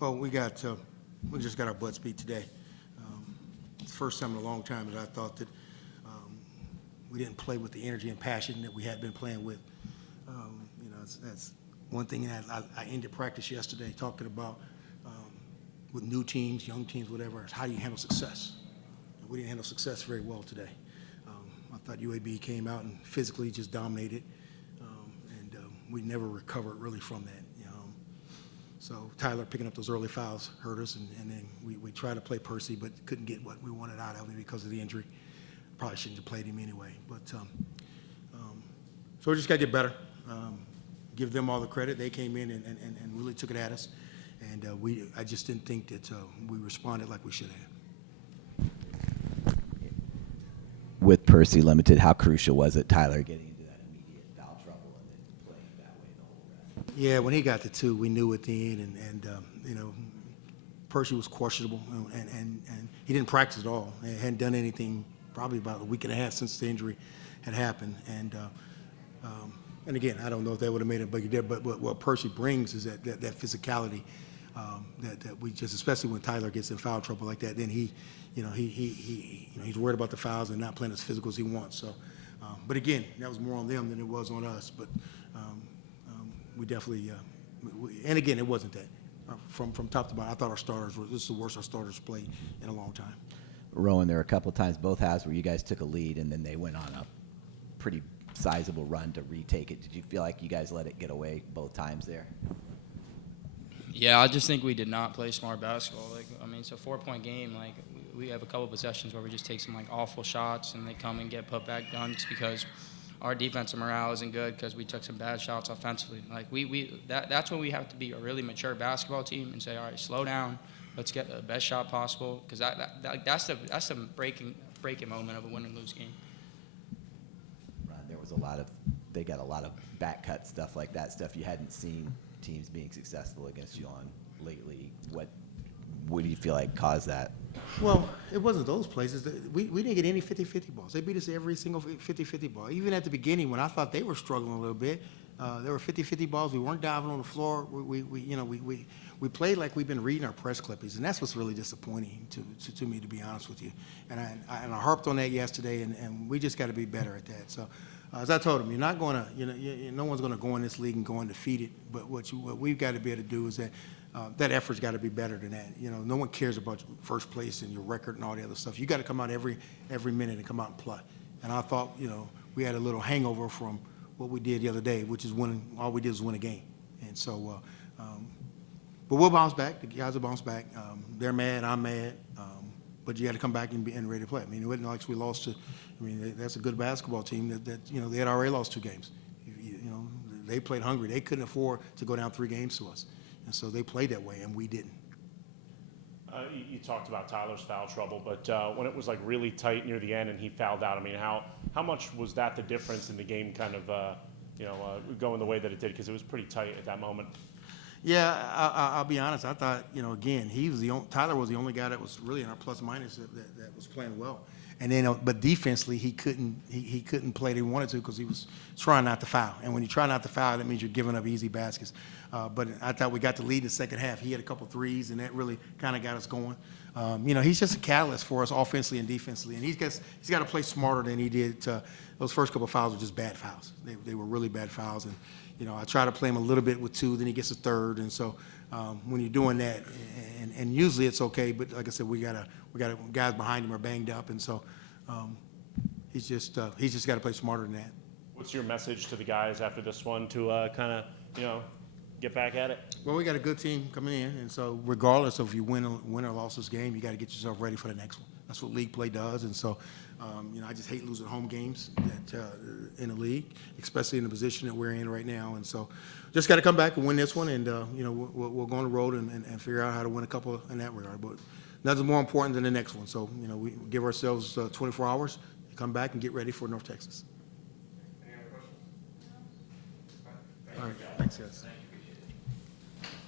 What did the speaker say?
Well, we just got our butts beat today. It's the first time in a long time that I thought that we didn't play with the energy and passion that we had been playing with. That's one thing that I ended practice yesterday talking about with new teams, young teams, whatever, is how do you handle success? We didn't handle success very well today. I thought UAB came out and physically just dominated, and we never recovered really from that. So Tyler picking up those early fouls hurt us, and then we tried to play Percy, but couldn't get what we wanted out of him because of the injury. Probably shouldn't have played him anyway. But so we just got to get better. Give them all the credit. They came in and really took it at us, and I just didn't think that we responded like we should have. With Percy limited, how crucial was it, Tyler, getting into that immediate foul trouble and then playing that way the whole rest? Yeah, when he got the two, we knew at the end, and Percy was questionable, and he didn't practice at all. He hadn't done anything probably about a week and a half since the injury had happened, and again, I don't know if that would have made a big difference, but what Percy brings is that physicality that we just, especially when Tyler gets in foul trouble like that, then he's worried about the fouls and not playing as physical as he wants. So, but again, that was more on them than it was on us. But we definitely, and again, it wasn't that. From top to bottom, I thought our starters this is the worst our starters played in a long time. Rowan, there were a couple of times both halves where you guys took a lead and then they went on a pretty sizable run to retake it. Did you feel like you guys let it get away both times there? Yeah, I just think we did not play smart basketball. It's a 4-point game. We have a couple of possessions where we just take some awful shots and they come and get put back dunks because our defensive morale isn't good because we took some bad shots offensively. That's when we have to be a really mature basketball team and say, all right, slow down. Let's get the best shot possible because that's the breaking moment of a win and lose game. There was they got a lot of back cut stuff like that, stuff you hadn't seen teams being successful against you on lately. What do you feel like caused that? Well, it wasn't those places. We didn't get any 50-50 balls. They beat us every single 50-50 ball. Even at the beginning when I thought they were struggling a little bit, there were 50-50 balls. We weren't diving on the floor. We played like we've been reading our press clippings, and that's what's really disappointing to me, to be honest with you. And I harped on that yesterday, and we just got to be better at that. So, as I told him, you're not going to, no one's going to go in this league and go undefeated. But what we've got to be able to do is that effort's got to be better than that. No one cares about first place and your record and all the other stuff. You got to come out every minute and come out and play. And I thought, we had a little hangover from what we did the other day, which is all we did was win a game. And so, but we'll bounce back. The guys will bounce back. They're mad. I'm mad. But you got to come back and be ready to play. It wasn't like we lost to. That's a good basketball team. They had already lost 2 games. They played hungry. They couldn't afford to go down 3 games to us, and so they played that way, and we didn't. You talked about Tyler's foul trouble, but when it was really tight near the end and he fouled out, how much was that the difference in the game kind of going the way that it did? Because it was pretty tight at that moment. Yeah, I'll be honest. I thought, again, Tyler was the only guy that was really in our plus minus that was playing well. And then, but defensively, he couldn't play that he wanted to because he was trying not to foul. And when you try not to foul, that means you're giving up easy baskets. But I thought we got the lead in the second half. He had a couple threes, and that really kind of got us going. He's just a catalyst for us offensively and defensively. And he's got to play smarter than he did. Those first couple of fouls were just bad fouls. They were really bad fouls. And I try to play him a little bit with 2, then he gets a 3rd. And so when you're doing that, and usually it's okay, but like I said, we got guys behind him are banged up, and so he's just got to play smarter than that. What's your message to the guys after this one to kind of get back at it? Well, we got a good team coming in, and so regardless of if you win or lost this game, you got to get yourself ready for the next one. That's what league play does, and so I just hate losing home games in the league, especially in the position that we're in right now. And so just got to come back and win this one, and we'll go on the road and figure out how to win a couple in that regard. But nothing's more important than the next one. So we give ourselves 24 hours to come back and get ready for North Texas. Any other questions? All right, thanks, guys.